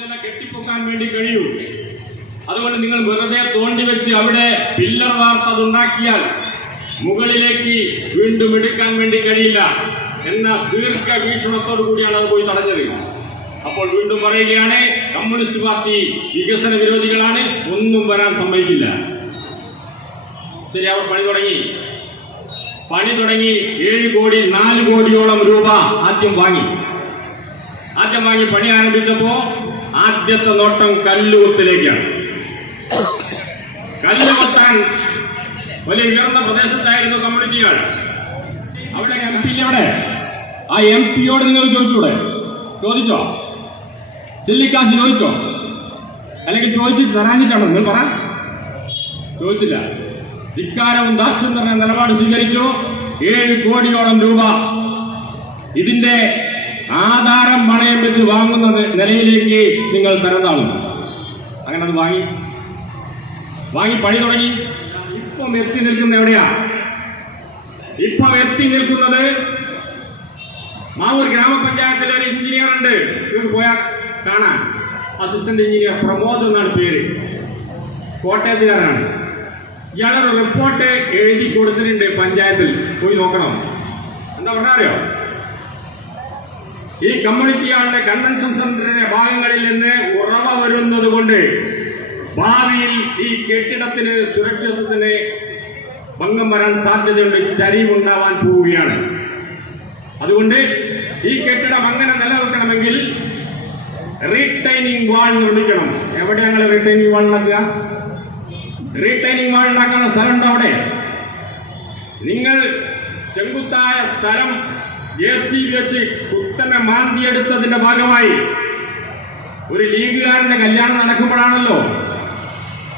നില കെട്ടിപ്പൊക്കാൻ വേണ്ടി കഴിയൂ. അതുകൊണ്ട് നിങ്ങൾ വെറുതെ തോണ്ടി വെച്ച് അവിടെ പില്ലർ വാർത്തതുണ്ടാക്കിയാൽ മുകളിലേക്ക് വീണ്ടും എടുക്കാൻ വേണ്ടി കഴിയില്ല എന്ന ദീർഘവീക്ഷണത്തോടു കൂടിയാണ് അത് പോയി തടഞ്ഞത്. അപ്പോൾ വീണ്ടും പറയുകയാണ്, കമ്മ്യൂണിസ്റ്റ് പാർട്ടി വികസന വിരോധികളാണ്, ഒന്നും വരാൻ സമ്മതിക്കില്ല. ശരി, അവർ പണി തുടങ്ങി 7 കോടി 4 കോടിയോളം രൂപ ആദ്യം വാങ്ങി പണി ആരംഭിച്ചപ്പോ ആദ്യത്തെ നോട്ടം കല്ലുകൊത്തിലേക്കാണ്. കല്ലുകൊത്താൻ വലിയ ഉയർന്ന പ്രദേശത്തായിരുന്നു കമ്മ്യൂണിറ്റികൾ. അവിടെ MP ഇല്ലേ? അവിടെ ആ MP-യോട് നിങ്ങൾ ചോദിച്ചോ? ചില്ലിക്കാശ് ചോദിച്ചോ? അല്ലെങ്കിൽ ചോദിച്ചിട്ട് തരാഞ്ഞിട്ടാണോ? നിങ്ങൾ പറ. ചോദിച്ചില്ല. ധിക്കാരവും ദാക്ഷ്യം നിറഞ്ഞ നിലപാട് സ്വീകരിച്ചു. 7 കോടിയോളം രൂപ ഇതിന്റെ ആധാരം പണയം വെച്ച് വാങ്ങുന്ന നിലയിലേക്ക് നിങ്ങൾ തരംതാളും. അങ്ങനെ അത് വാങ്ങി പണി തുടങ്ങി. ഇപ്പം എത്തി നിൽക്കുന്ന എവിടെയാ? ഇപ്പം എത്തി നിൽക്കുന്നത് മാവൂർ ഗ്രാമപഞ്ചായത്തിലെ ഒരു എഞ്ചിനീയർ ഉണ്ട്. നിങ്ങൾക്ക് പോയാൽ കാണാൻ. അസിസ്റ്റന്റ് എഞ്ചിനീയർ പ്രമോദ് എന്നാണ് പേര്. കോട്ടയത്തുകാരനാണ്. ഇയാളൊരു റിപ്പോർട്ട് എഴുതി കൊടുത്തിട്ടുണ്ട് പഞ്ചായത്തിൽ. പോയി നോക്കണം. എന്താ പറഞ്ഞാറിയോ? ഈ കമ്മ്യൂണിറ്റിയാളുടെ കൺവെൻഷൻ സെന്ററിന്റെ ഭാഗങ്ങളിൽ നിന്ന് ഉറവ വരുന്നത് കൊണ്ട് ഭാവിയിൽ ഈ കെട്ടിടത്തിന് സുരക്ഷിതത്വത്തിന് ഭംഗം വരാൻ സാധ്യതയുണ്ട്, ചരിവുണ്ടാവാൻ പോവുകയാണ്. അതുകൊണ്ട് ഈ കെട്ടിടം അങ്ങനെ നിലനിൽക്കണമെങ്കിൽ റീടൈനിങ് വാൾ നിർമ്മിക്കണം. എവിടെ ഞങ്ങൾ റീടൈനിങ് വാൾ ഉണ്ടാക്കുക? റീടൈനിങ് വാൾ ഉണ്ടാക്കാനുള്ള സ്ഥലമുണ്ടോ അവിടെ? നിങ്ങൾ ചെങ്കുത്തായ സ്ഥലം JCB വെച്ച് കുത്തനെ മാന്തിയെടുത്തതിന്റെ ഭാഗമായി ഒരു ലീഗുകാരന്റെ കല്യാണം നടക്കുമ്പോഴാണല്ലോ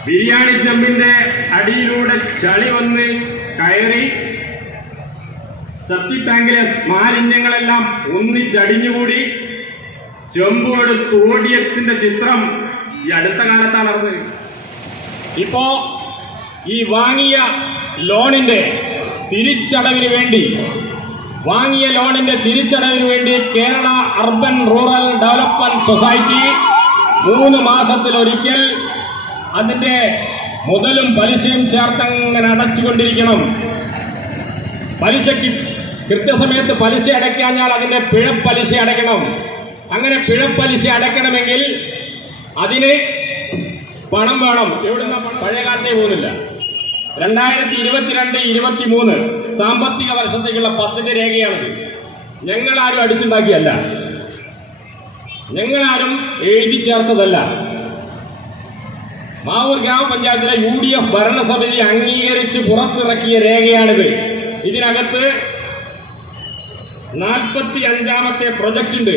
ബിരിയാണി ചെമ്പിന്റെ അടിയിലൂടെ ചളി വന്ന് കയറി സെപ്റ്റിക് ടാങ്കിലെ മാലിന്യങ്ങളെല്ലാം ഒന്നിച്ചടിഞ്ഞുകൂടി ചെമ്പെടുത്ത് ODXന്റെ ചിത്രം ഈ അടുത്ത കാലത്താണ് നടന്നത്. ഇപ്പോ ഈ വാങ്ങിയ ലോണിന്റെ തിരിച്ചടവിന് വേണ്ടി Kerala urban rural development society 3 മാസത്തിലൊരിക്കൽ അതിന്റെ മുതലും പലിശയും ചേർത്തങ്ങനെ അടച്ചുകൊണ്ടിരിക്കണം. പലിശയ്ക്ക് കൃത്യസമയത്ത് പലിശ അടയ്ക്കാഞ്ഞാൽ അതിന്റെ പിഴപ്പലിശ അടയ്ക്കണം. അങ്ങനെ പിഴപ്പലിശ അടയ്ക്കണമെങ്കിൽ അതിന് പണം വേണം. എവിടുന്ന പഴയ കാലത്തേ പോകുന്നില്ല. 2022-23 സാമ്പത്തിക വർഷത്തേക്കുള്ള പദ്ധതി രേഖയാണത്. ഞങ്ങളാരും അടിച്ചുണ്ടാക്കിയല്ല, ഞങ്ങളാരും എഴുതി ചേർത്തതല്ല. മാവൂർ ഗ്രാമപഞ്ചായത്തിലെ UDF ഭരണസമിതി അംഗീകരിച്ച് പുറത്തിറക്കിയ രേഖയാണിത്. ഇതിനകത്ത് 45ാമത്തെ പ്രൊജക്ട് ഉണ്ട്.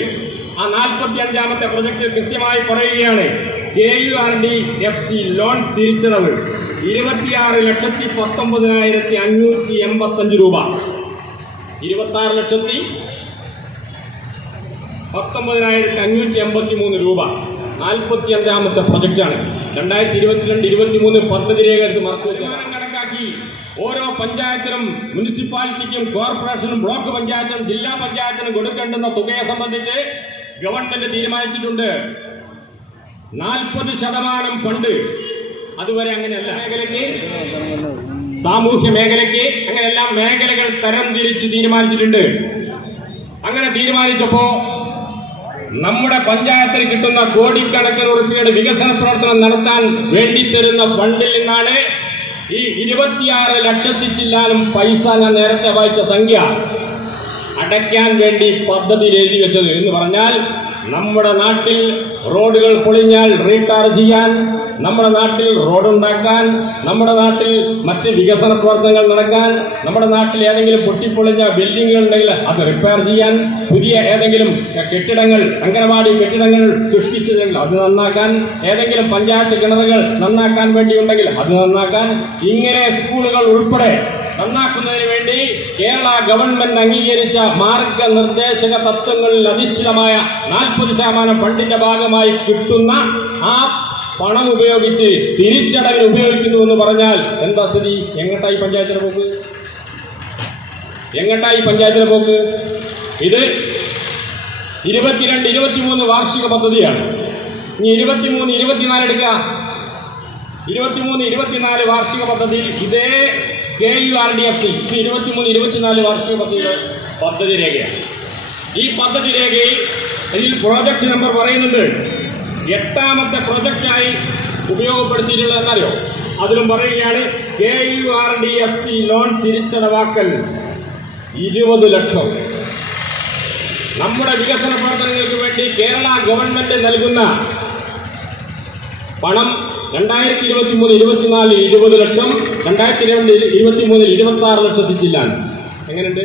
ആ 45ാമത്തെ പ്രൊജക്ട് കൃത്യമായി പറയുകയാണ്, KURDFC ലോൺ തിരിച്ചടവ് 26,19,585 രൂപ. 26,19,583 രൂപ 45ാമത്തെ പ്രൊജക്റ്റാണ്. 2022-23 പദ്ധതി രേഖ കണക്കാക്കി ഓരോ പഞ്ചായത്തിനും, മുനിസിപ്പാലിറ്റിക്കും, കോർപ്പറേഷനും, ബ്ലോക്ക് പഞ്ചായത്തിനും, ജില്ലാ പഞ്ചായത്തിനും കൊടുക്കേണ്ടുന്ന തുകയെ സംബന്ധിച്ച് ഗവൺമെന്റ് തീരുമാനിച്ചിട്ടുണ്ട്. 40% ഫണ്ട്. അതുവരെ അങ്ങനെയല്ല. സാമൂഹ്യ മേഖലയ്ക്ക് അങ്ങനെയെല്ലാം മേഖലകൾ തരം തിരിച്ച് തീരുമാനിച്ചിട്ടുണ്ട്. അങ്ങനെ തീരുമാനിച്ചപ്പോ നമ്മുടെ പഞ്ചായത്തിന് കിട്ടുന്ന കോടിക്കണക്കിന് രൂപയുടെ വികസന പ്രവർത്തനം നടത്താൻ വേണ്ടി തരുന്ന ഫണ്ടിൽ നിന്നാണ് ഈ 26 ലക്ഷത്തിൽ ചില്ലാനും പൈസ ഞാൻ നേരത്തെ വായിച്ച സംഖ്യ അടയ്ക്കാൻ വേണ്ടി പദ്ധതിയിൽ എഴുതി വെച്ചത്. എന്ന് പറഞ്ഞാൽ നമ്മുടെ നാട്ടിൽ റോഡുകൾ പൊളിഞ്ഞാൽ റീടാർ ചെയ്യാൻ, നമ്മുടെ നാട്ടിൽ റോഡുണ്ടാക്കാൻ, നമ്മുടെ നാട്ടിൽ മറ്റ് വികസന പ്രവർത്തനങ്ങൾ നടക്കാൻ, നമ്മുടെ നാട്ടിൽ ഏതെങ്കിലും പൊട്ടിപ്പൊളിഞ്ഞ ബിൽഡിങ്ങുകൾ ഉണ്ടെങ്കിൽ അത് റിപ്പയർ ചെയ്യാൻ, പുതിയ ഏതെങ്കിലും കെട്ടിടങ്ങൾ, അംഗനവാടി കെട്ടിടങ്ങൾ സൃഷ്ടിച്ചതെങ്കിൽ അത് നന്നാക്കാൻ, ഏതെങ്കിലും പഞ്ചായത്ത് കിണറുകൾ നന്നാക്കാൻ വേണ്ടിയുണ്ടെങ്കിൽ അത് നന്നാക്കാൻ, ഇങ്ങനെ സ്കൂളുകൾ ഉൾപ്പെടെ നന്നാക്കുന്നതിന് വേണ്ടി കേരള ഗവൺമെന്റ് അംഗീകരിച്ച മാർഗനിർദ്ദേശക തത്വങ്ങളിൽ അധിഷ്ഠിതമായ 40% ഫണ്ടിന്റെ ഭാഗമായി കിട്ടുന്ന ആ പണം ഉപയോഗിച്ച് തിരിച്ചടവിന് ഉപയോഗിക്കുന്നു എന്ന് പറഞ്ഞാൽ എന്താ സ്ഥിതി? എങ്ങോട്ടായി പഞ്ചായത്തിന് പോക്ക്? ഇത് 22-23 വാർഷിക പദ്ധതിയാണ്. ഇനി 23, 24 എടുക്കുക. 23, 24 വാർഷിക പദ്ധതിയിൽ ഇതേ KURDFC ഇത് 23, 24 വാർഷിക പദ്ധതി രേഖയാണ്. ഈ പദ്ധതി രേഖയിൽ ഇതിൽ പ്രോജക്റ്റ് നമ്പർ പറയുന്നുണ്ട്. 8ാമത്തെ പ്രോജക്റ്റായി ഉപയോഗപ്പെടുത്തിയിട്ടുള്ളത് എന്നറിയോ? അതിലും പറയുകയാണ് KURDFC ലോൺ തിരിച്ചടവാക്കൽ 20 ലക്ഷം. നമ്മുടെ വികസന പ്രവർത്തനങ്ങൾക്ക് വേണ്ടി കേരള ഗവൺമെന്റ് നൽകുന്ന പണം 2023-24 20 ലക്ഷം, 2023 26 ലക്ഷത്തിൽ ചില്ലാണ്. എങ്ങനെയുണ്ട്?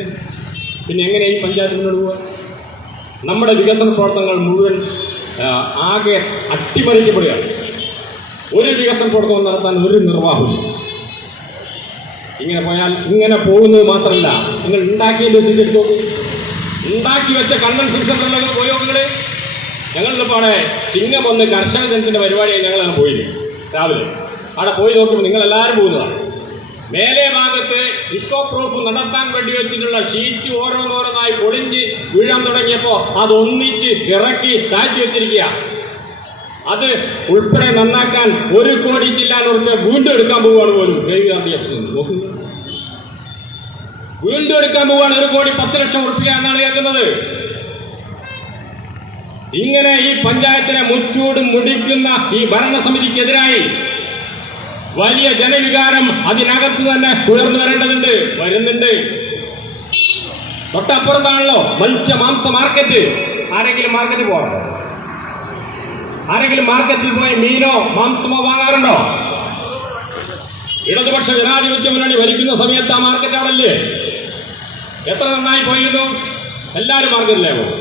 പിന്നെ എങ്ങനെ ഈ പഞ്ചായത്ത് മുന്നോട്ട് പോവുക? നമ്മുടെ വികസന പ്രവർത്തനങ്ങൾ മുഴുവൻ ആകെ അട്ടിമറിക്കപ്പെടുക. ഒരു വികസന പ്രവർത്തനം നടത്താൻ ഒരു നിർവാഹമില്ല. ഇങ്ങനെ പോയാൽ ഇങ്ങനെ പോകുന്നത് മാത്രമല്ല, നിങ്ങൾ ഉണ്ടാക്കിയതിൻ്റെ സ്വീകരിച്ചു നോക്കൂ. ഉണ്ടാക്കി വെച്ച കൺവെൻഷൻ സെന്ററിലേക്ക് പോയോ നിങ്ങൾ? ഞങ്ങളിപ്പോൾ അവിടെ ചിങ്ങം 1 കർഷക ദിനത്തിൻ്റെ പരിപാടിയായി ഞങ്ങളാണ് പോയില്ല. രാവിലെ അവിടെ പോയി നോക്കുമ്പോൾ നിങ്ങളെല്ലാവരും പോകുന്നതാണ്. മേലെ ഭാഗത്ത് ഇക്കോ പ്രൂഫ് നടത്താൻ വേണ്ടി വെച്ചിട്ടുള്ള ഷീറ്റ് ഓരോന്നോരോന്നായി പൊളിഞ്ഞ് വീഴാൻ തുടങ്ങിയപ്പോൾ അതൊന്നിച്ച് ഇറക്കി താഴ്ത്തി വെച്ചിരിക്കുക. അത് ഉൾപ്പെടെ നന്നാക്കാൻ 1 കോടി ചില്ലാൻ ഉറുപ്പിക വീണ്ടും എടുക്കാൻ പോവുകയാണ് പോലും. നോക്കുന്നു, വീണ്ടും എടുക്കാൻ പോവുകയാണ്. 1 കോടി 10 ലക്ഷം ഉറുപ്പിക എന്നാണ് കേൾക്കുന്നത്. ഇങ്ങനെ ഈ പഞ്ചായത്തിനെ മുച്ചൂടും മുടിക്കുന്ന ഈ ഭരണസമിതിക്കെതിരായി വലിയ ജനവികാരം അതിനകത്ത് തന്നെ ഉയർന്നു വരേണ്ടതുണ്ട്, വരുന്നുണ്ട്. തൊട്ടപ്പുറത്താണല്ലോ മത്സ്യ മാംസ മാർക്കറ്റ്. ആരെങ്കിലും മാർക്കറ്റിൽ പോകാറുണ്ടോ? ആരെങ്കിലും മാർക്കറ്റിൽ പോയി മീനോ മാംസമോ വാങ്ങാറുണ്ടോ? ഇടതുപക്ഷ ജനാധിപത്യ മുന്നണി ഭരിക്കുന്ന സമയത്ത് ആ മാർക്കറ്റ് ആണല്ലേ? എത്ര നന്നായി പോയിരുന്നു. എല്ലാവരും മാർക്കറ്റിലേ പോകും.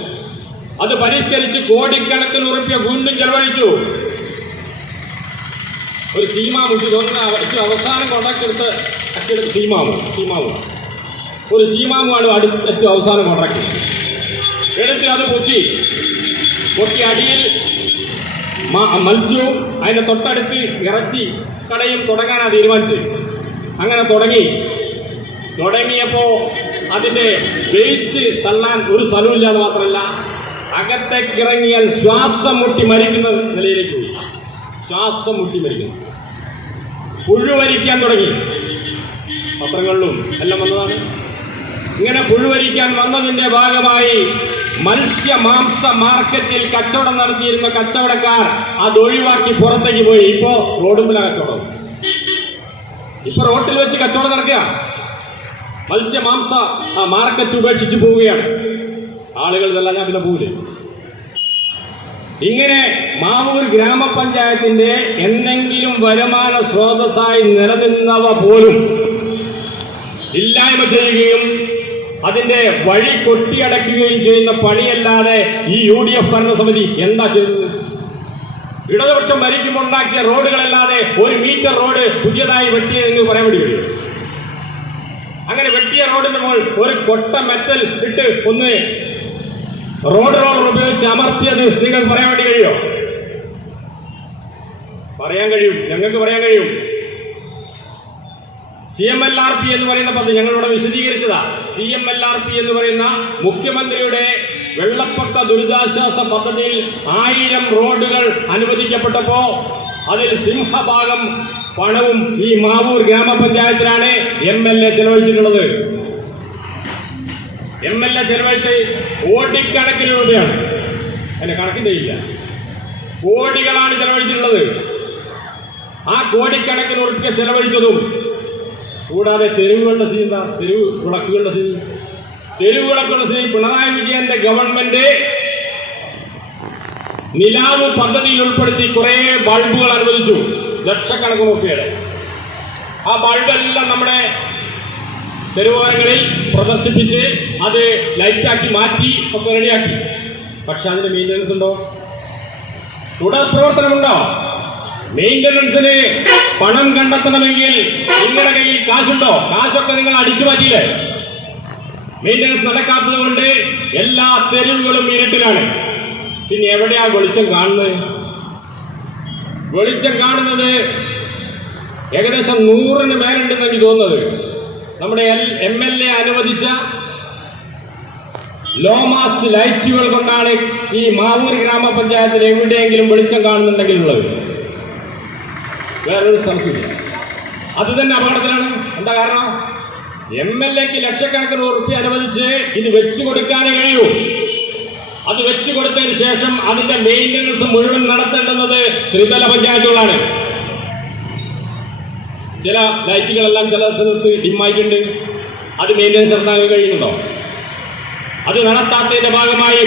അത് പരിഷ്കരിച്ച് കോടിക്കണക്കിന് ഉറുപ്പിക വീണ്ടും ചെലവഴിച്ചു. ഒരു സീമാവ് ഏറ്റവും അവസാനം കോൺട്രാക്ട് എടുത്ത് സീമാവ് ഒരു സീമാവാണ് ഏറ്റവും അവസാനം കോൺട്രാക്ട് എടുത്ത് അത് പൊട്ടി അടിയിൽ മത്സ്യവും അതിൻ്റെ തൊട്ടടുത്ത് ഇറച്ചി കടയും തുടങ്ങാനാണ് തീരുമാനിച്ചത്. അങ്ങനെ തുടങ്ങിയപ്പോൾ അതിൻ്റെ വേസ്റ്റ് തള്ളാൻ ഒരു സ്ഥലമില്ല എന്ന് മാത്രമല്ല, അകത്തേക്കിറങ്ങിയാൽ ശ്വാസം മുട്ടി മരിക്കുന്ന നിലയിലേക്ക് പോയി. ശ്വാസം മുട്ടി മരിക്കുന്നു. പുഴുവരിക്കാൻ തുടങ്ങി. പത്രങ്ങളിലും എല്ലാം വന്നതാണ്. ഇങ്ങനെ പുഴുവരിക്കാൻ വന്നതിന്റെ ഭാഗമായി മത്സ്യ മാംസ മാർക്കറ്റിൽ കച്ചവടം നടത്തിയിരുന്ന കച്ചവടക്കാർ അതൊഴിവാക്കി പുറത്തേക്ക് പോയി. ഇപ്പോ റോഡുമ്പില കച്ചവടം. ഇപ്പൊ റോട്ടിൽ വെച്ച് കച്ചവടം നടക്കുക. മത്സ്യ മാംസ മാർക്കറ്റ് ഉപേക്ഷിച്ച് പോവുകയാണ് ആളുകൾ. ഇതെല്ലാം ഞാൻ പിന്നെ പോവില്ലേ. ഇങ്ങനെ മാവൂർ ഗ്രാമപഞ്ചായത്തിന്റെ എന്തെങ്കിലും വരുമാന സ്രോതസ്സായി നിലനിന്നവ പോലും ഇല്ലായ്മ ചെയ്യുകയും അതിന്റെ വഴി കൊട്ടിയടക്കുകയും ചെയ്യുന്ന പണിയല്ലാതെ ഈ UDF ഭരണസമിതി എന്താ ചെയ്തത്? ഇടതുപക്ഷം ഭരിക്കുമ്പോൾ ഉണ്ടാക്കിയ റോഡുകളല്ലാതെ 1 മീറ്റർ റോഡ് പുതിയതായി വെട്ടിയതെന്ന് പറയാൻ വേണ്ടി കഴിയും. അങ്ങനെ വെട്ടിയ റോഡിന്റെ മുകളിൽ ഒരു കൊട്ട മെറ്റൽ ഇട്ട് ഒന്ന് റോഡ് റോളർ ഉപയോഗിച്ച് അമർത്തിയത് നിങ്ങൾക്ക് പറയാൻ വേണ്ടി കഴിയോ? പറയാൻ കഴിയും, ഞങ്ങൾക്ക് പറയാൻ കഴിയും. CMLRP എന്ന് പറയുന്ന പദ്ധതി ഞങ്ങളിവിടെ വിശദീകരിച്ചതാ. CMLRP എന്ന് പറയുന്ന മുഖ്യമന്ത്രിയുടെ വെള്ളപ്പൊക്ക ദുരിതാശ്വാസ പദ്ധതിയിൽ 1000 റോഡുകൾ അനുവദിക്കപ്പെട്ടപ്പോ അതിൽ സിംഹഭാഗം പണവും ഈ മാവൂർ ഗ്രാമപഞ്ചായത്തിലാണ് MLA ചെലവഴിച്ചിട്ടുള്ളത്. MLA ചെലവഴിച്ച് കോടിക്കണക്കിന് രൂപയാണ്. അതിന്റെ കണക്കിന്റെ ഇല്ല, കോടികളാണ് ചെലവഴിച്ചിട്ടുള്ളത്. ആ കോടിക്കണക്കിന് ഉറുപ്പിക ചെലവഴിച്ചതും കൂടാതെ തെരുവുകളുടെ സ്ഥിതി എന്താ? തെരുവ് വിളക്കുകളുടെ സ്ഥിതി പിണറായി വിജയന്റെ ഗവൺമെന്റ് നിലാവ് പദ്ധതിയിൽ ഉൾപ്പെടുത്തി കുറെ ബൾബുകൾ അനുവദിച്ചു, ലക്ഷക്കണക്കിന് ഉറുപ്പികയുടെ. ആ ബൾബെല്ലാം നമ്മുടെ തെരുവോരങ്ങളിൽ പ്രദർശിപ്പിച്ച് അത് ലൈറ്റാക്കി മാറ്റി ഒക്കെ റെഡിയാക്കി. പക്ഷെ അതിന് മെയിൻ്റനൻസ് ഉണ്ടോ? തുടർ പ്രവർത്തനമുണ്ടോ? മെയിൻ്റനൻസിന് പണം കണ്ടെത്തണമെങ്കിൽ നിങ്ങളുടെ കയ്യിൽ കാശുണ്ടോ? കാശൊക്കെ നിങ്ങൾ അടിച്ചു മാറ്റിയില്ലേ? മെയിൻ്റനൻസ് നടക്കാത്തത് കൊണ്ട് എല്ലാ തെരുവുകളും ഇരുട്ടിലാണ്. പിന്നെ എവിടെയാ വെളിച്ചം കാണുന്നത്? വെളിച്ചം കാണുന്നത് ഏകദേശം 100-ന് മേലുണ്ടെന്ന് എനിക്ക് തോന്നുന്നത്. നമ്മുടെ MLA അനുവദിച്ച ലോ മാസ്റ്റ് ലൈറ്റുകൾ കൊണ്ടാണ് ഈ മാവൂർ ഗ്രാമപഞ്ചായത്തിൽ എവിടെയെങ്കിലും വെളിച്ചം കാണുന്നുണ്ടെങ്കിൽ ഉള്ളത്. വേറൊരു സ്ഥലത്തില്ല. അത് തന്നെ അപകടത്തിലാണ്. എന്താ കാരണം? MLAക്ക് ലക്ഷക്കണക്കിന് ഉറുപ്പിക അനുവദിച്ച് ഇത് വെച്ചു കൊടുക്കാനേ കഴിയൂ. അത് വെച്ചു കൊടുത്തതിന് ശേഷം അതിന്റെ മെയിൻ്റനൻസ് മുഴുവൻ നടത്തേണ്ടുന്നത് ത്രിതല പഞ്ചായത്തുകളാണ്. ചില ലൈറ്റുകളെല്ലാം ചില സ്ഥലത്ത് ഡിമ്മായിട്ടുണ്ട്. അത് മെയിൻ്റനൻസ് നടത്താൻ കഴിയുന്നുണ്ടോ? അത് നടത്താത്തതിന്റെ ഭാഗമായി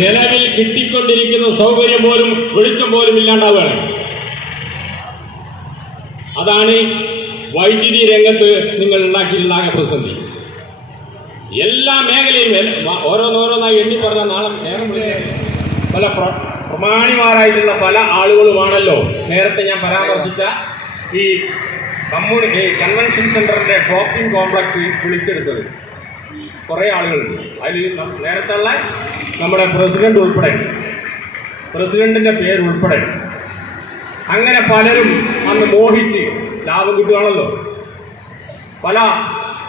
നിലവിൽ കിട്ടിക്കൊണ്ടിരിക്കുന്ന സൗകര്യം പോലും വെളിച്ചം പോലും ഇല്ലാണ്ടാവുകയാണ്. അതാണ് വൈദ്യുതി രംഗത്ത് നിങ്ങൾ ഉണ്ടാക്കിയിട്ടുള്ള പ്രതിസന്ധി. എല്ലാ മേഖലയും ഓരോന്നോരോന്നായി എണ്ണി പറഞ്ഞ നാളെ നേരം പല പ്രമാണിമാരായിട്ടുള്ള പല ആളുകളുമാണല്ലോ നേരത്തെ ഞാൻ പരാമർശിച്ച ഈ കൺവെൻഷൻ സെന്ററിന്റെ ഷോപ്പിംഗ് കോംപ്ലക്സ് വിളിച്ചെടുത്തത്. കുറേ ആളുകളുണ്ട്. അതിൽ നേരത്തെ ഉള്ള നമ്മുടെ പ്രസിഡന്റ് ഉൾപ്പെടെ, പ്രസിഡന്റിന്റെ പേര് ഉൾപ്പെടെ അങ്ങനെ പലരും അന്ന് മോഹിച്ച് ലാഭം കിട്ടുകയാണല്ലോ. പല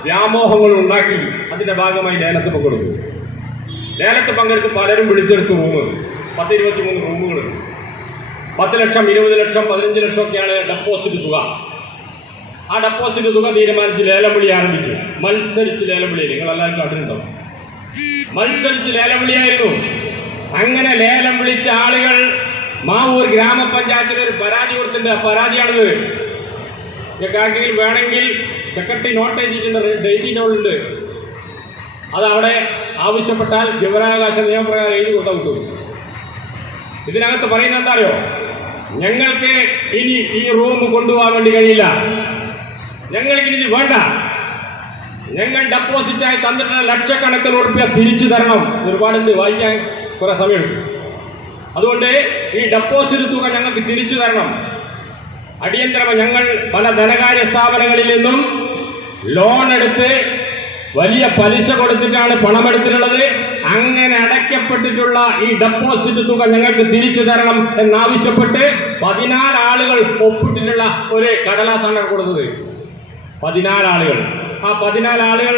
വ്യാമോഹങ്ങളും ഉണ്ടാക്കി അതിന്റെ ഭാഗമായി ലേലത്ത് പങ്കെടുത്തു. ലേലത്ത് പങ്കെടുത്ത് പലരും വിളിച്ചെടുത്ത് റൂമ് 10-23 റൂമുകൾ 10 ലക്ഷം 20 ലക്ഷം 15 ലക്ഷം ഒക്കെയാണ് ഡെപ്പോസിറ്റ് തുക. ആ ഡെപ്പോസിറ്റ് തുക തീരുമാനിച്ച് ലേലം വിളി ആരംഭിച്ചു. മത്സരിച്ച് ലേലം വിളി നിങ്ങളെല്ലാവരും കണ്ടിട്ടുണ്ടോ? മത്സരിച്ച് ലേലം വിളിയായിരുന്നു. അങ്ങനെ ലേലം വിളിച്ച ആളുകൾ മാവൂർ ഗ്രാമപഞ്ചായത്തിന് ഒരു പരാതി കൊടുത്തിട്ടുണ്ട്. ആ പരാതിയാണിത്. ആർക്കെങ്കിലും വേണമെങ്കിൽ സെക്രട്ടറി നോട്ട് എഴുതിയിട്ടുണ്ട്, ഡേറ്റിൻ്റെ ഉണ്ട്. അതവിടെ ആവശ്യപ്പെട്ടാൽ വിവരാവകാശ നിയമപ്രകാരം എഴുതി കൊടുത്താൽ കിട്ടും. ഇതിനകത്ത് പറയുന്നത് എന്താ അറിയോ? ഞങ്ങൾക്ക് ഇനി ഈ റൂം കൊണ്ടുപോകാൻ വേണ്ടി കഴിയില്ല, ഞങ്ങൾക്ക് ഇനി വേണ്ട, ഞങ്ങൾ ഡെപ്പോസിറ്റായി തന്നിട്ടുള്ള ലക്ഷക്കണക്കിന് ഉറുപ്പിക തിരിച്ചു തരണം. ഒരുപാടുണ്ട്, വായിക്കാൻ കുറെ സമയമെടുക്കും. അതുകൊണ്ട് ഈ ഡെപ്പോസിറ്റ് തുക ഞങ്ങൾക്ക് തിരിച്ചു തരണം. അടിയന്തരമായി ഞങ്ങൾ പല ധനകാര്യ സ്ഥാപനങ്ങളിൽ നിന്നും ലോൺ എടുത്ത് വലിയ പലിശ കൊടുത്തിട്ടാണ് പണമെടുത്തിട്ടുള്ളത്. അങ്ങനെ അടയ്ക്കപ്പെട്ടിട്ടുള്ള ഈ ഡെപ്പോസിറ്റ് തുക ഞങ്ങൾക്ക് തിരിച്ചു തരണം എന്നാവശ്യപ്പെട്ട് 14 ആളുകൾ ഒപ്പിട്ടിട്ടുള്ള ഒരു കടലാസാണ് കൊടുത്തത്. 14 ആളുകൾ. ആ 14 ആളുകൾ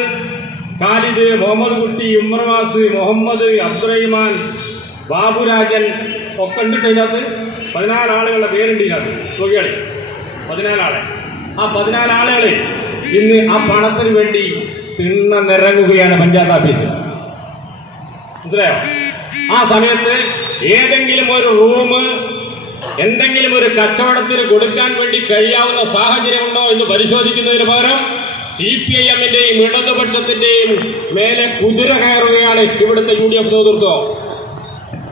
ഖാലിദ്, മുഹമ്മദ് കുട്ടി, ഉമ്മർവാസ്, മുഹമ്മദ്, അബ്ദുറഹിമാൻ, ബാബുരാജൻ ഒക്കെ ഉണ്ടിട്ട് ഇതിനകത്ത് 14 ആളുകളുടെ പേരുണ്ട് ഇതിനകത്ത്. തൊഴിലാളി 14 ആളെ. ആ 14 ആളുകൾ ഇന്ന് ആ പണത്തിന് വേണ്ടി തിണ്ണനിറങ്ങുകയാണ് പഞ്ചായത്ത് ഓഫീസിൽ. മനസ്സിലായോ? ആ സമയത്ത് ഏതെങ്കിലും ഒരു റൂം എന്തെങ്കിലും ഒരു കച്ചവടത്തിന് കൊടുക്കാൻ വേണ്ടി കഴിയാവുന്ന സാഹചര്യമുണ്ടോ എന്ന് പരിശോധിക്കുന്നതിന് പകരം CPIM-ന്റെയും ഇടതുപക്ഷത്തിന്റെയും മേലെ കുതിര കയറുകയാണ് ഇവിടുത്തെ UDF നേതൃത്വം.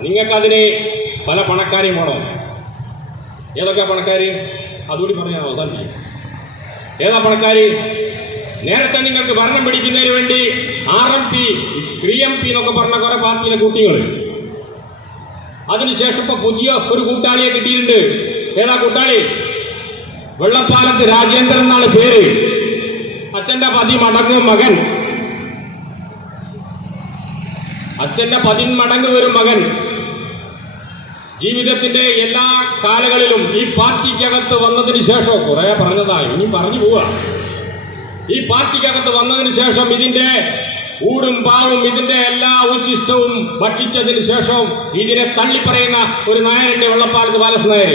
നിങ്ങൾക്കതിന് പല പണക്കാരെയും വേണോ? ഏതൊക്കെ പണക്കാർ? അതുകൂടി പറഞ്ഞാൽ അവസാനിപ്പിക്കും. ഏതാ പണക്കാർ? നേരത്തെ നിങ്ങൾക്ക് ഭരണം പിടിക്കുന്നതിന് വേണ്ടി RMP, 3MP എന്നൊക്കെ പറഞ്ഞ കുറെ പാർട്ടിയിലെ കുട്ടികൾ. അതിനുശേഷം ഇപ്പൊ പുതിയ ഒരു കൂട്ടാളിയെ കിട്ടിയിട്ടുണ്ട്. ഏതാ കൂട്ടാളി? വെള്ളപ്പാലത്ത് രാജേന്ദ്രൻ എന്നാണ് പേര്. അച്ഛന്റെ 10 മടങ്ങ് മകൻ, അച്ഛന്റെ 10 മടങ്ങ് ഒരു മകൻ. ജീവിതത്തിന്റെ എല്ലാ കാലങ്ങളിലും ഈ പാർട്ടിക്കകത്ത് വന്നതിന് ശേഷം കുറെ പറഞ്ഞതായി ഇനി പറഞ്ഞു പോവുക. ഈ പാർട്ടിക്കകത്ത് വന്നതിന് ശേഷം ഇതിന്റെ ഊടും പാവും ഇതിന്റെ എല്ലാ ഉച്ചിഷ്ടവും ഭക്ഷിച്ചതിന് ശേഷം ഇതിനെ തള്ളിപ്പറയുന്ന ഒരു നായരുടെ വെള്ളപ്പാലത്ത് ബാലകൃഷ്ണൻ നായർ.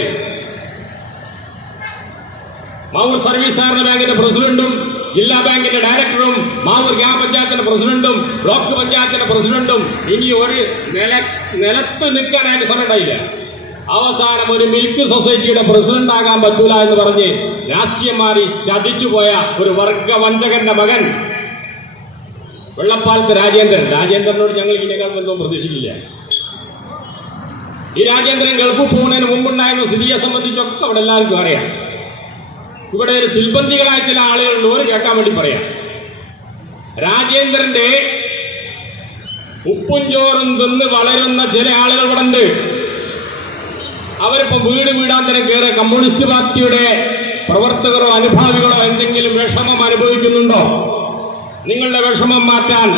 മാവൂർ സർവീസ് സഹകരണ ബാങ്കിന്റെ പ്രസിഡന്റും ജില്ലാ ബാങ്കിന്റെ ഡയറക്ടറും മാവൂർ ഗ്രാമപഞ്ചായത്തിന്റെ പ്രസിഡന്റും ബ്ലോക്ക് പഞ്ചായത്തിന്റെ പ്രസിഡന്റും ഇനി ഒരു നിലത്ത് നിൽക്കാനായിട്ട് സമയം ഉണ്ടായില്ല. അവസാനം ഒരു മിൽക്ക് സൊസൈറ്റിയുടെ പ്രസിഡന്റ് ആകാൻ പറ്റൂല എന്ന് പറഞ്ഞ് രാഷ്ട്രീയം മാറി ചതിച്ചുപോയ ഒരു വർഗവഞ്ചകന്റെ മകൻ വെള്ളപ്പാലത്ത് രാജേന്ദ്രൻ. രാജേന്ദ്രനോട് ഞങ്ങൾ ഇതിനേക്കാൾ ബന്ധവും പ്രതീക്ഷിക്കില്ല. ഈ രാജേന്ദ്രൻ ഗൾഫിൽ പോകുന്നതിന് മുമ്പുണ്ടായിരുന്ന സ്ഥിതിയെ സംബന്ധിച്ചൊക്കെ അവിടെ എല്ലാവർക്കും അറിയാം. ഇവിടെ ഒരു സിൽബന്തികളായ ചില ആളുകളുണ്ട്, ഒരു കേൾക്കാൻ വേണ്ടി പറയാം. രാജേന്ദ്രന്റെ ഉപ്പും ചോറും തിന്ന് വളരുന്ന ചില ആളുകൾ ഇവിടെ ഉണ്ട്. അവരിപ്പോ വീടാന്തരം കയറിയ കമ്മ്യൂണിസ്റ്റ് പാർട്ടിയുടെ പ്രവർത്തകരോ അനുഭാവികളോ എന്തെങ്കിലും വിഷമം അനുഭവിക്കുന്നുണ്ടോ? നിങ്ങളുടെ വിഷമം മാറ്റാൻ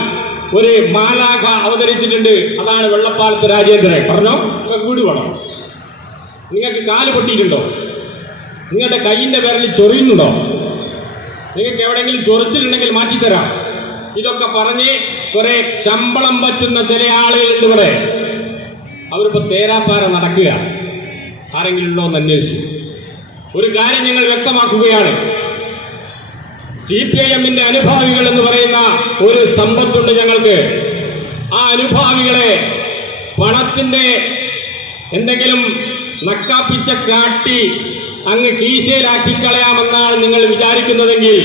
ഒരു മാലാഖ അവതരിച്ചിട്ടുണ്ട്. അതാണ് വെള്ളപ്പാലത്ത് രാജേന്ദ്രൻ. പറഞ്ഞോ, നിങ്ങൾക്ക് വീട് വേണം? നിങ്ങൾക്ക് കാല് പൊട്ടിയിട്ടുണ്ടോ? നിങ്ങളുടെ കൈയിന്റെ വിരലിൽ ചൊറിയുന്നുണ്ടോ? നിങ്ങൾക്ക് എവിടെയെങ്കിലും ചൊറിച്ചിട്ടുണ്ടെങ്കിൽ മാറ്റിത്തരാം. ഇതൊക്കെ പറഞ്ഞ് കുറെ ശമ്പളം പറ്റുന്ന ചില ആളുകളുണ്ട് ഇവിടെ. അവരിപ്പോ തേരാപ്പാര നടക്കുക. ആരെങ്കിലും ഉണ്ടോ എന്ന് അന്വേഷിച്ചു. ഒരു കാര്യം ഞങ്ങൾ വ്യക്തമാക്കുകയാണ്. CPIM-ന്റെ അനുഭാവികൾ എന്ന് പറയുന്ന ഒരു സമ്പത്തുണ്ട് ഞങ്ങൾക്ക്. ആ അനുഭാവികളെ പണത്തിന്റെ എന്തെങ്കിലും നക്കാപ്പിച്ച കാട്ടി അങ്ങ് കീശയിലാക്കി കളയാമെന്നാണ് നിങ്ങൾ വിചാരിക്കുന്നതെങ്കിൽ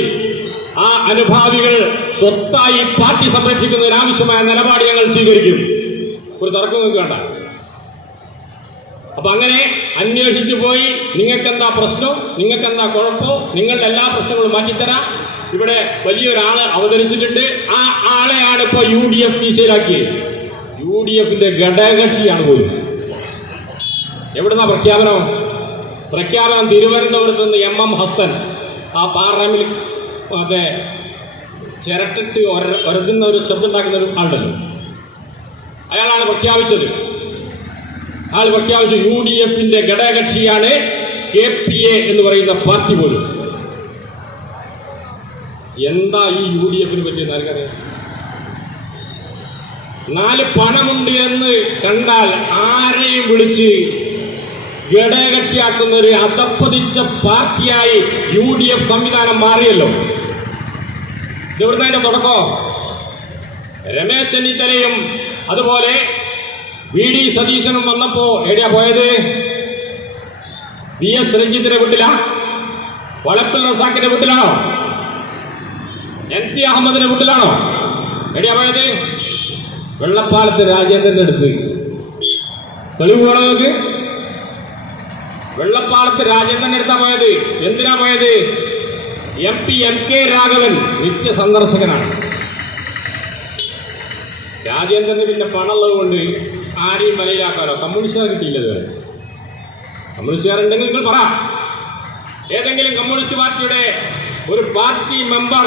ആ അനുഭാവികൾ സ്വത്തായി പാർട്ടി സംരക്ഷിക്കുന്നതിന് ആവശ്യമായ നിലപാട് ഞങ്ങൾ സ്വീകരിക്കും. ഒരു തർക്കം വേണ്ട. അപ്പൊ അങ്ങനെ അന്വേഷിച്ചു പോയി നിങ്ങൾക്കെന്താ പ്രശ്നം, നിങ്ങൾക്കെന്താ കുഴപ്പം, നിങ്ങളുടെ എല്ലാ പ്രശ്നങ്ങളും മാറ്റിത്തരാം. ഇവിടെ വലിയൊരാള് അവതരിച്ചിട്ടുണ്ട്. ആ ആളെയാണ് ഇപ്പൊ UDF കീശയിലാക്കിയത്. UDF-ന്റെ ഘടകകക്ഷിയാണ് പോലും. എവിടുന്ന പ്രഖ്യാപനം തിരുവനന്തപുരത്ത് നിന്ന് MM ഹസൻ, ആ പാർലമെന്റിൽ മറ്റേ ചിരട്ടിട്ട് ഒരതുന്ന ഒരു ശബ്ദം ഉണ്ടാക്കുന്ന ഒരു ആളുണ്ടല്ലോ, അയാളാണ് പ്രഖ്യാപിച്ചത്. ആൾ പ്രഖ്യാപിച്ചു UDF-ന്റെ ഘടകകക്ഷിയാണ് KPA എന്ന് പറയുന്ന പാർട്ടി പോലും. എന്താ ഈ UDF-ന് പറ്റിയെന്ന് ആർക്കറിയാം? 4 പണമുണ്ട് എന്ന് കണ്ടാൽ ആരെയും വിളിച്ച് ഘടകകക്ഷിയാക്കുന്ന ഒരു അധപ്പതിച്ച പാർട്ടിയായി UDF സംവിധാനം മാറിയല്ലോ. ഇവിടുന്ന് അതിന്റെ തുടക്കം രമേശ് ചെന്നിത്തലയും അതുപോലെ VD സതീശനും വന്നപ്പോ എവിടെയാ പോയത്? VS രഞ്ജിത്തിന്റെ വീട്ടിലാ? വളപ്പിൽ റസാഖിന്റെ വീട്ടിലാണോ? NP അഹമ്മദിന്റെ വീട്ടിലാണോ? എവിടെയാ പോയത്? വെള്ളപ്പാലത്ത് രാജേന്ദ്രന്റെ അടുത്ത്. തെളിവ് വേണം നിങ്ങൾക്ക്? വെള്ളപ്പാലത്ത് രാജേന്ദ്രന്റെ അടുത്താ പോയത്. എന്തിനാ പോയത്? MP MK രാഘവൻ നിത്യ സന്ദർശകനാണ്. രാജേന്ദ്രന് പിന്നെ പണമുള്ളത് കൊണ്ട് ആരെയും വലയിലാക്കാനോ കമ്മ്യൂണിസ്റ്റുകാർ കിട്ടിയില്ല. ഇതുവരെ കമ്മ്യൂണിസ്റ്റുകാരുണ്ടെങ്കിൽ നിങ്ങൾ പറ. ഏതെങ്കിലും കമ്മ്യൂണിസ്റ്റ് പാർട്ടിയുടെ ഒരു പാർട്ടി മെമ്പർ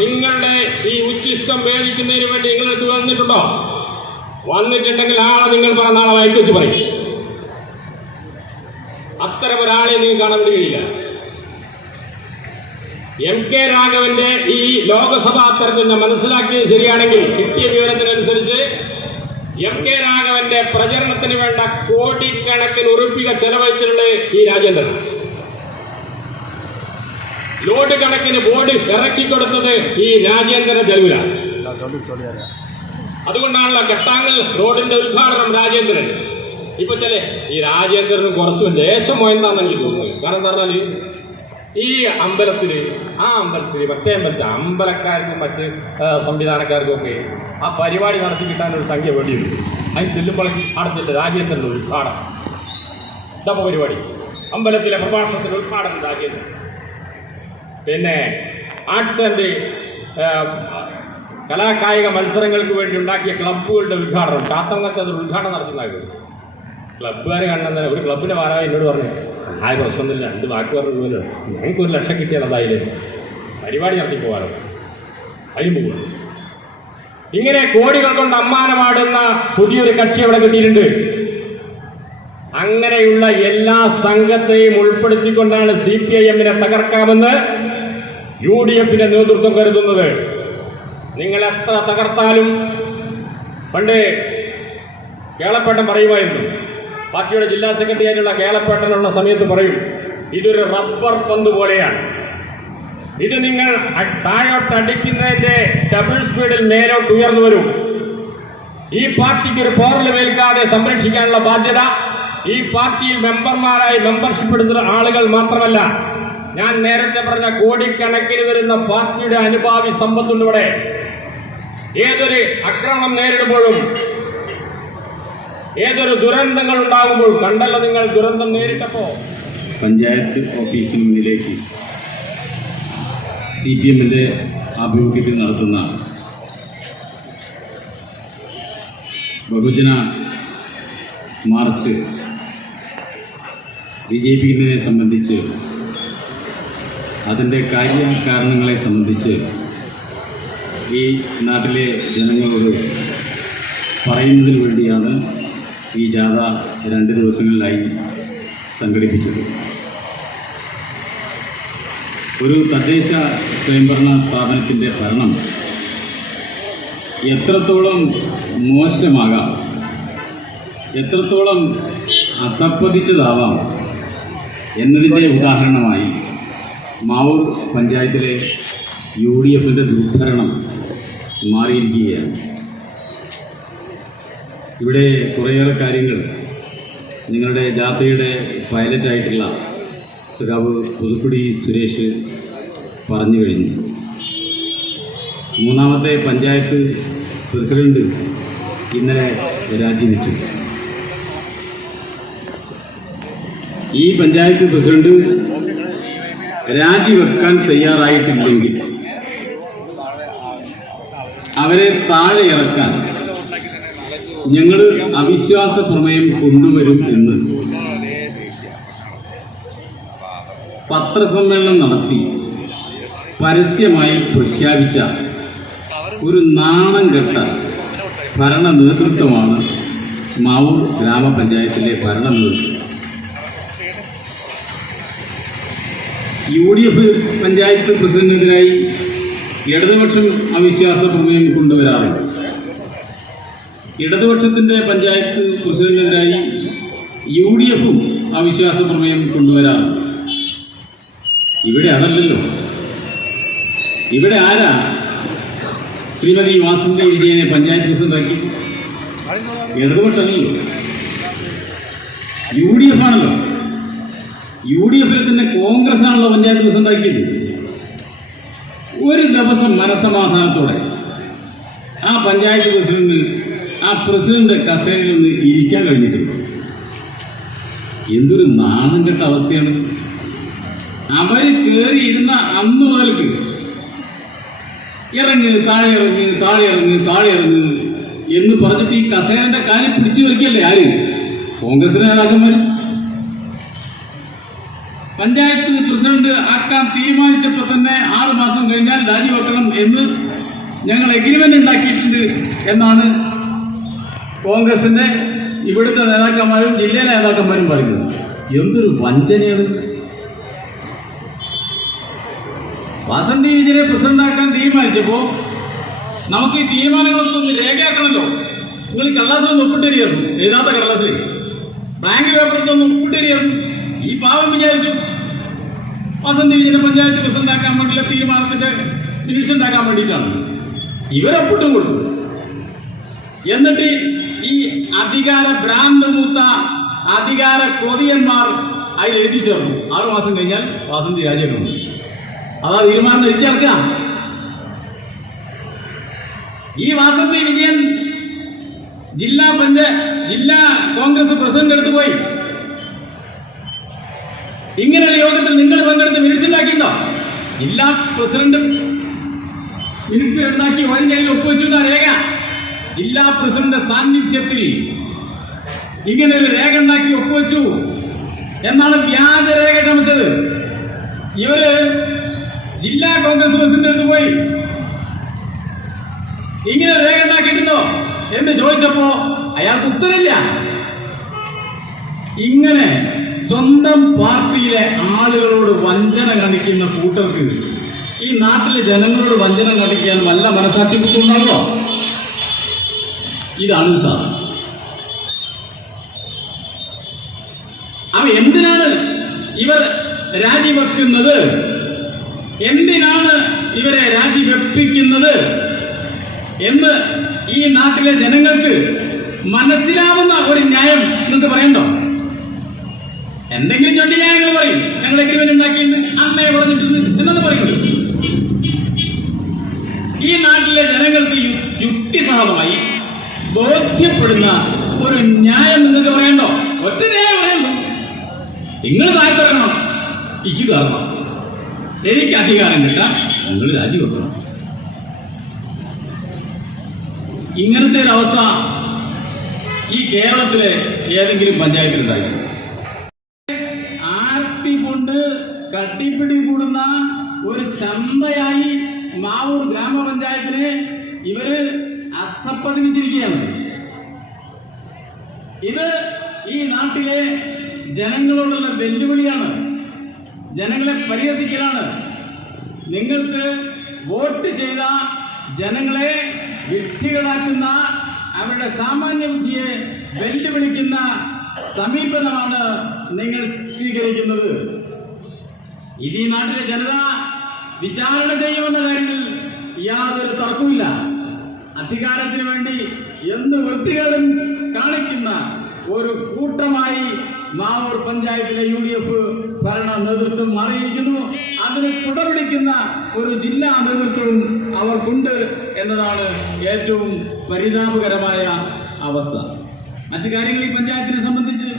നിങ്ങളുടെ ഈ ഉച്ചിഷ്ടം ഭേദിക്കുന്നതിന് വേണ്ടി നിങ്ങളടുത്ത് വന്നിട്ടുണ്ടോ? വന്നിട്ടുണ്ടെങ്കിൽ ആളെ നിങ്ങൾ നാളെ വൈകിച്ച് പറയും. അത്തരം ഒരാളെ നിങ്ങൾ കാണാൻ വേണ്ടി കഴിയില്ല. MK രാഘവന്റെ ഈ ലോകസഭാ തെരഞ്ഞെടുപ്പ് മനസ്സിലാക്കിയത് ശരിയാണെങ്കിൽ കിട്ടിയ വിവരത്തിനനുസരിച്ച് MK രാഘവന്റെ പ്രചരണത്തിന് വേണ്ട കോടിക്കണക്കിന് ഉറുപ്പിക ചെലവഴിച്ചിട്ടുള്ള ഈ രാജേന്ദ്രൻ. ലോഡ് കണക്കിന് ബോർഡ് ഇറക്കിക്കൊടുത്തത് ഈ രാജേന്ദ്രന്റെ ചെലവിലാണ്. അതുകൊണ്ടാണല്ലോ കെട്ടാങ്ങൽ റോഡിന്റെ ഉദ്ഘാടനം രാജേന്ദ്രൻ. ഇപ്പൊ ഈ രാജേന്ദ്രന് കുറച്ചു ലേശം പോയെന്നാന്ന് എനിക്ക് തോന്നുന്നത്. കാരണം എന്താ പറഞ്ഞാല് ഈ അമ്പലത്തില് മറ്റേ അമ്പലക്കാർക്കും മറ്റ് സംവിധാനക്കാർക്കും ഒക്കെ ആ പരിപാടി നടത്തി കിട്ടാനൊരു സംഖ്യ വേണ്ടിയുണ്ട്. അതിന് ചെല്ലുമ്പോഴേക്ക് അടച്ചിട്ട് രാജേന്ദ്രന്റെ ഉദ്ഘാടനം. ഇതപ്പോ പരിപാടി അമ്പലത്തിലെ പ്രഭാഷണത്തിന്റെ ഉദ്ഘാടനം രാജേന്ദ്രൻ. പിന്നെ ആർട്സ് ആൻഡ് കലാകായിക മത്സരങ്ങൾക്ക് വേണ്ടി ഉണ്ടാക്കിയ ക്ലബ്ബുകളുടെ ഉദ്ഘാടനം ചാത്തങ്ങത്തെ അതൊരു ഉദ്ഘാടനം നടത്തുന്നതായിരുന്നു. ക്ലബ്ബുകാർ കാണുന്ന ഒരു ക്ലബിന്റെ ഭാരവാഹി എന്നോട് പറഞ്ഞു, ആ പ്രശ്നമൊന്നുമില്ല, 2 വാക്ക് പറഞ്ഞു പോലും ഞങ്ങൾക്ക് 1 ലക്ഷം കിട്ടിയാൽ അതായാലും പരിപാടി നടത്തി പോകാറോ അതിനും പോകും. ഇങ്ങനെ കോടികൾ കൊണ്ട് അമ്മാനമാടുന്ന പുതിയൊരു കക്ഷി അവിടെ കിട്ടിയിട്ടുണ്ട്. അങ്ങനെയുള്ള എല്ലാ സംഘത്തെയും ഉൾപ്പെടുത്തിക്കൊണ്ടാണ് CPIM-നെ തകർക്കാമെന്ന് UDF-ന്റെ നേതൃത്വം കരുതുന്നത്. നിങ്ങൾ എത്ര തകർത്താലും, പണ്ട് കേളപ്പേട്ടൻ പറയുമായിരുന്നു, പാർട്ടിയുടെ ജില്ലാ സെക്രട്ടറി ആയിട്ടുള്ള കേളപ്പേട്ടനുള്ള സമയത്ത് പറയും, ഇതൊരു റബ്ബർ പന്ത് പോലെയാണ്. ഇത് നിങ്ങൾ താഴോട്ട് അടിക്കുന്നതിന്റെ ഡബിൾ സ്പീഡിൽ മേലോട്ട് ഉയർന്നു വരും. ഈ പാർട്ടിക്ക് ഒരു പോറൽ വേൽക്കാതെ സംരക്ഷിക്കാനുള്ള ബാധ്യത ഈ പാർട്ടിയിൽ മെമ്പർമാരായി മെമ്പർഷിപ്പ് എടുത്ത ആളുകൾ മാത്രമല്ല, ഞാൻ നേരത്തെ പറഞ്ഞ കോടിക്കണക്കിന് വരുന്ന പാർട്ടിയുടെ അനുഭാവി സമ്പത്തുണ്ട് ഇവിടെ. ഏതൊരു അക്രമണം നേരിടുമ്പോഴും, ഏതൊരു ദുരന്തങ്ങൾ ഉണ്ടാകുമ്പോൾ, കണ്ടല്ലോ നിങ്ങൾ ദുരന്തം നേരിട്ടപ്പോ പഞ്ചായത്ത് ഓഫീസിന് മുന്നിലേക്ക് CPM-ന്റെ ആഭിമുഖ്യത്തിൽ നടത്തുന്ന ബഹുജന മാർച്ച് വിജയിപ്പിക്കുന്നതിനെ സംബന്ധിച്ച്, അതിൻ്റെ കാര്യകാരണങ്ങളെ സംബന്ധിച്ച് ഈ നാട്ടിലെ ജനങ്ങളോട് പറയുന്നതിന് വേണ്ടിയാണ് ഈ ജാഥ 2 ദിവസങ്ങളിലായി സംഘടിപ്പിച്ചത്. ഒരു തദ്ദേശ സ്വയംഭരണ സ്ഥാപനത്തിൻ്റെ ഭരണം എത്രത്തോളം മോശമാകാം, എത്രത്തോളം അധപ്പതിച്ചതാവാം എന്നതിൻ്റെ ഉദാഹരണമായി മാവൂർ പഞ്ചായത്തിലെ UDFൻ്റെ ദുർഭരണം മാറിയിരിക്കുകയാണ്. ഇവിടെ കുറേയേറെ കാര്യങ്ങൾ നിങ്ങളുടെ ജാഥയുടെ പൈലറ്റായിട്ടുള്ള സഖാവ് പുതുക്കുടി സുരേഷ് പറഞ്ഞു കഴിഞ്ഞു. മൂന്നാമത്തെ പഞ്ചായത്ത് പ്രസിഡന്റ് ഇന്നലെ രാജിവെച്ചു. ഈ പഞ്ചായത്ത് പ്രസിഡന്റ് രാജിവെക്കാൻ തയ്യാറായിട്ടില്ലെങ്കിൽ അവരെ താഴെ ഇറക്കാൻ ഞങ്ങൾ അവിശ്വാസ പ്രമേയം കൊണ്ടുവരും എന്ന് പത്രസമ്മേളനം നടത്തി പരസ്യമായി പ്രഖ്യാപിച്ച ഒരു നാണം കെട്ട ഭരണ നേതൃത്വമാണ് മാവൂർ ഗ്രാമപഞ്ചായത്തിലെ ഭരണ നേതൃത്വം. UDF പഞ്ചായത്ത് പ്രസിഡന്റിനായി ഇടതുപക്ഷം അവിശ്വാസ പ്രമേയം കൊണ്ടുവരാറുണ്ട്. ഇടതുപക്ഷത്തിൻ്റെ പഞ്ചായത്ത് പ്രസിഡന്റിനായി UDFും അവിശ്വാസ പ്രമേയം കൊണ്ടുവരാറുണ്ട്. ഇവിടെ അതല്ലല്ലോ. ഇവിടെ ആരാ ശ്രീമതി വാസന്തി വിജയനെ പഞ്ചായത്ത് പ്രസിഡന്റാക്കി? ഇടതുപക്ഷമല്ലോ, UDF ആണല്ലോ. UDFിലെ തന്നെ കോൺഗ്രസ് ആണല്ലോ പഞ്ചായത്ത് പ്രസിഡന്റാക്കിയത്. ഒരു ദിവസം മനസമാധാനത്തോടെ ആ പഞ്ചായത്ത് പ്രസിഡന്റ് കസേരയിൽ നിന്ന് ഇരിക്കാൻ കഴിഞ്ഞിട്ടുണ്ട്. എന്തൊരു നാണം കെട്ട അവസ്ഥയാണ്. അവര് കയറിയിരുന്ന അന്ന് മുതൽക്ക് ഇറങ്ങ് താഴെ ഇറങ്ങ് താഴെ ഇറങ്ങ് താഴെ ഇറങ്ങ് എന്ന് പറഞ്ഞിട്ട് ഈ കസേരന്റെ കാലിൽ പിടിച്ചു വയ്ക്കല്ലേ ആര്? കോൺഗ്രസിന്റെ നേതാക്കന്മാർ. പഞ്ചായത്ത് പ്രസിഡന്റ് ആക്കാൻ തീരുമാനിച്ചപ്പോൾ തന്നെ 6 മാസം കഴിഞ്ഞാൽ രാജിവെക്കണം എന്ന് ഞങ്ങൾ എഗ്രിമെന്റ് ഉണ്ടാക്കിയിട്ടുണ്ട് എന്നാണ് കോൺഗ്രസിന്റെ ഇവിടുത്തെ നേതാക്കന്മാരും ജില്ലയിലെ നേതാക്കന്മാരും പറയുന്നത്. എന്തൊരു വഞ്ചനയാണ്. വാസന്തി വിജയനെ പ്രസിഡന്റാക്കാൻ തീരുമാനിച്ചപ്പോൾ നമുക്ക് ഈ തീരുമാനങ്ങളൊക്കെ ഒന്ന് രേഖയാക്കണമല്ലോ. നിങ്ങൾ കടലാസിലൊന്ന് ഒപ്പിട്ടരികയായിരുന്നു, എഴുതാത്ത കടലാസിൽ ബാങ്ക് പേപ്പറിലൊന്നും ഒപ്പിട്ടരികയായിരുന്നു. ഈ പാവം വിചാരിച്ചു വാസന്തി വിജയനെ പഞ്ചായത്ത് പ്രസിഡന്റാക്കാൻ വേണ്ടിയുള്ള തീരുമാനത്തിന്റെ മിനിറ്റ്സ് ഉണ്ടാക്കാൻ വേണ്ടിയിട്ടാണ്. ഇവരൊപ്പിട്ടും കൊടുത്തു. എന്നിട്ട് ഈ അധികാര ഭ്രാന്ത് മൂത്ത അധികാര കൊതിയന്മാർ അതിൽ എഴുതി ചേർന്നു 6 മാസം കഴിഞ്ഞാൽ വാസന്തി രാജിവെക്കണം. അതാ തീരുമാനം തിരിച്ചേർക്കാം. ഈ വാസന്തി വിജയൻ ജില്ലാ കോൺഗ്രസ് പ്രസിഡന്റ് അടുത്ത് പോയി ഇങ്ങനൊരു യോഗത്തിൽ നിങ്ങൾ പങ്കെടുത്ത് മിനിറ്റ്സ് ഉണ്ടാക്കിയിട്ടുണ്ടോ? ജില്ലാ പ്രസിഡന്റ് മിനിറ്റ്സ് ഉണ്ടാക്കി അതിൻ്റെ ഒപ്പുവെച്ചു എന്നാ രേഖ. ജില്ലാ പ്രസിഡന്റ് സാന്നിധ്യത്തിൽ ഇങ്ങനെ ഒരു രേഖ ഉണ്ടാക്കി ഒപ്പുവെച്ചു എന്നാണ് വ്യാജരേഖ ചമച്ചത്. ഇവര് ജില്ലാ കോൺഗ്രസ് പ്രസിഡന്റ് അടുത്ത് പോയി ഇങ്ങനെ രേഖ ഉണ്ടാക്കിയിട്ടുണ്ടോ എന്ന് ചോദിച്ചപ്പോ അയാൾക്ക് ഉത്തരമില്ല. ഇങ്ങനെ സ്വന്തം പാർട്ടിയിലെ ആളുകളോട് വഞ്ചന കാണിക്കുന്ന കൂട്ടർക്ക് ഈ നാട്ടിലെ ജനങ്ങളോട് വഞ്ചന കാണിക്കാൻ വല്ല മനസാക്ഷി ബുദ്ധിയുണ്ടാകുമോ? ഇതാണ് സാർ. അവ എന്തിനാണ് ഇവർ രാജിവെക്കുന്നത്? എന്തിനാണ് ഇവരെ രാജിവെപ്പിക്കുന്നത് എന്ന് ഈ നാട്ടിലെ ജനങ്ങൾക്ക് മനസ്സിലാവുന്ന ഒരു ന്യായം നിങ്ങൾക്ക് പറയണ്ടോ? എന്തെങ്കിലും ചൊല്ലി ന്യായങ്ങൾ പറയും. ഞങ്ങൾ എഗ്രിമെന്റ് ഉണ്ടാക്കിയിട്ടുണ്ട്, അമ്മയെ പറഞ്ഞിട്ടുണ്ട് എന്നൊക്കെ പറയുന്നത്. ഈ നാട്ടിലെ ജനങ്ങൾക്ക് യുക്തിസഹമായി ബോധ്യപ്പെടുന്ന ഒരു ന്യായം നിങ്ങൾക്ക് പറയണ്ടോ? ഒറ്റ ന്യായം പറയണ്ടോ? നിങ്ങൾ താഴ്ത്തിറങ്ങണം, എനിക്ക് തരണം, എനിക്ക് അധികാരം കിട്ടാൻ നിങ്ങൾ രാജിവെക്കണം. ഇങ്ങനത്തെ ഒരു അവസ്ഥ ഈ കേരളത്തിലെ ഏതെങ്കിലും പഞ്ചായത്തിലുണ്ടായി? ആർത്തി കൊണ്ട് കട്ടിപ്പിടി കൂടുന്ന ഒരു ചന്തയായി മാവൂർ ഗ്രാമപഞ്ചായത്തിനെ ഇവര് അധപ്പതിച്ചിരിക്കുകയാണ്. ഇത് ഈ നാട്ടിലെ ജനങ്ങളോടുള്ള വെല്ലുവിളിയാണ്, ജനങ്ങളെ പരിഹസിക്കലാണ്. നിങ്ങൾക്ക് വോട്ട് ചെയ്ത ജനങ്ങളെ വിഡ്ഢികളാക്കുന്ന അവരുടെ സാമാന്യ ബുദ്ധിയെ വെല്ലുവിളിക്കുന്ന സമീപനമാണ് നിങ്ങൾ സ്വീകരിക്കുന്നത്. ഇത് ഈ നാട്ടിലെ ജനത വിചാരണ ചെയ്യുമെന്ന കാര്യത്തിൽ യാതൊരു തർക്കവുമില്ല. അധികാരത്തിന് വേണ്ടി എന്ത് വൃത്തികളും കാണിക്കുന്ന ഒരു കൂട്ടമായി മാവൂർ പഞ്ചായത്തിലെ UDF ഭരണ നേതൃത്വം മാറിയിരിക്കുന്നു. അതിന് കുടപിടിക്കുന്ന ഒരു ജില്ലാ നേതൃത്വവും അവർക്കുണ്ട് എന്നതാണ് ഏറ്റവും പരിതാപകരമായ അവസ്ഥ. മറ്റു കാര്യങ്ങൾ ഈ പഞ്ചായത്തിനെ സംബന്ധിച്ച്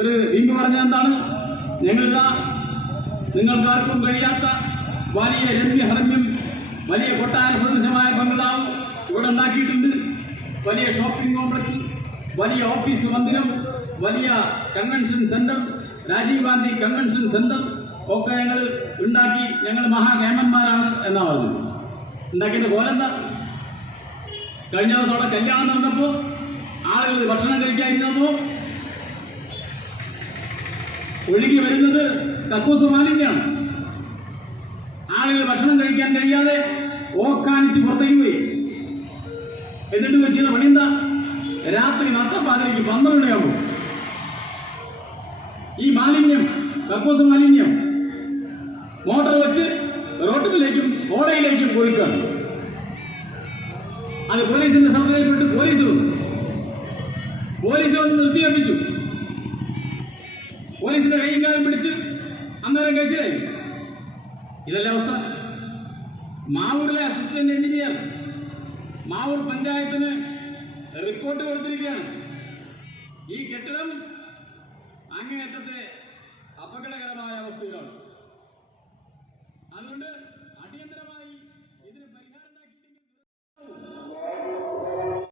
ഒരു വിംഗ് പറഞ്ഞ എന്താണ്, ഞങ്ങളിതാ നിങ്ങൾക്കാർക്കും കഴിയാത്ത വലിയ രമ്യഹർമ്മ്യം, വലിയ കൊട്ടാര സദൃശമായ ബംഗ്ലാവ് ഇവിടെ ഉണ്ടാക്കിയിട്ടുണ്ട്. വലിയ ഷോപ്പിംഗ് കോംപ്ലക്സ്, വലിയ ഓഫീസ് മന്ദിരം, വലിയ convention centre, Rajiv Gandhi convention centre ഒക്കെ ഞങ്ങൾ ഉണ്ടാക്കി, ഞങ്ങൾ മഹാകേമന്മാരാണ് എന്നാ പറഞ്ഞു. ഉണ്ടാക്കിയതിന്റെ പോലെന്താ? കഴിഞ്ഞ ദിവസം അവിടെ കല്യാണം നടന്നപ്പോ ആളുകൾ ഭക്ഷണം കഴിക്കാതിരുന്നപ്പോ ഒഴുകി വരുന്നത് കക്കൂസ് മാലിന്യമാണ്. ആളുകൾ ഭക്ഷണം കഴിക്കാൻ കഴിയാതെ ഓക്കാനിച്ച് പുറത്തേക്ക് പോയി. എന്നിട്ട് ചെയ്ത പണി എന്താ? രാത്രി നട്ടപ്പാതിലേക്ക് 12 മണിയാകും ഈ മാലിന്യം, കക്കൂസ് മാലിന്യം മോട്ടോർ വെച്ച് റോട്ടിലേക്കും ഓടയിലേക്കും കൊടുക്കുകയാണ്. അത് പോലീസിന്റെ ശ്രദ്ധയിൽപ്പെട്ട് പോലീസ് വന്ന് നിർത്തിയേൽപ്പിച്ചു. പോലീസിന്റെ കൈയും കാലും പിടിച്ച് അന്നേരം കഴിച്ചില്ലായി. ഇതല്ലേ അവസ്ഥ? മാവൂരിലെ അസിസ്റ്റന്റ് എഞ്ചിനീയർ മാവൂർ പഞ്ചായത്തിന് റിപ്പോർട്ട് കൊടുത്തിരിക്കുകയാണ്. ഈ കെട്ടിടം അങ്ങേയറ്റത്തെ അപകടകരമായ അവസ്ഥയിലാണ്. അതുകൊണ്ട്